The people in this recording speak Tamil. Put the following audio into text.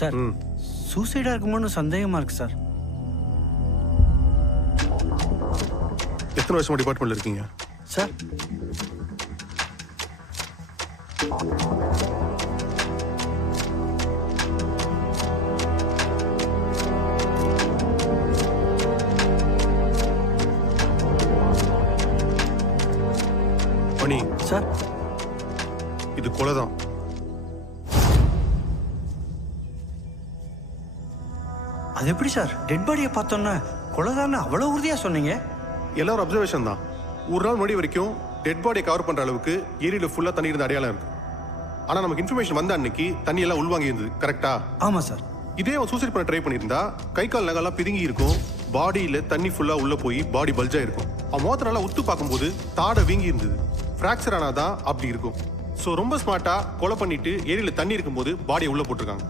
சார் சூசைடா இருக்குமோன்னு சந்தேகமா இருக்கு சார். எத்தனை வருஷமா டிபார்ட்மெண்ட்ல இருக்கீங்க சார்? மணி சார் இது கொலைதான். அது எப்படி சார் டெட் பாடியை பார்த்தோன்னா கொலைதான்னு அவ்வளோ உறுதியா சொன்னீங்க? எல்லாரும் அப்சர்வேஷன் தான். ஒரு நாள் முன்னாடி வரைக்கும் டெட் பாடியை கவர் பண்ற அளவுக்கு ஏரியில ஃபுல்லா தண்ணி இருந்த அடையாளம் இருக்கு. ஆனா நமக்கு இன்ஃபர்மேஷன் வந்த அன்னைக்கு தண்ணி எல்லாம் உள்வாங்கி இருந்தது. கரெக்டா? ஆமா சார். இதே அவன் சூசைட் பண்ண ட்ரை பண்ணியிருந்தா கை கால் நகெல்லாம் பிதுங்கி இருக்கும், பாடியில தண்ணி ஃபுல்லா உள்ள போய் பாடி பல்ஜா இருக்கும். அவன் மோத்த நல்லா உத்து பார்க்கும்போது தாடை வீங்கி இருந்தது. ஃப்ராக்சர் ஆனாதான் அப்படி இருக்கும். ஸோ ரொம்ப ஸ்மார்ட்டா கொலை பண்ணிட்டு ஏரியில தண்ணி இருக்கும்போது பாடியை உள்ள போட்டிருக்காங்க.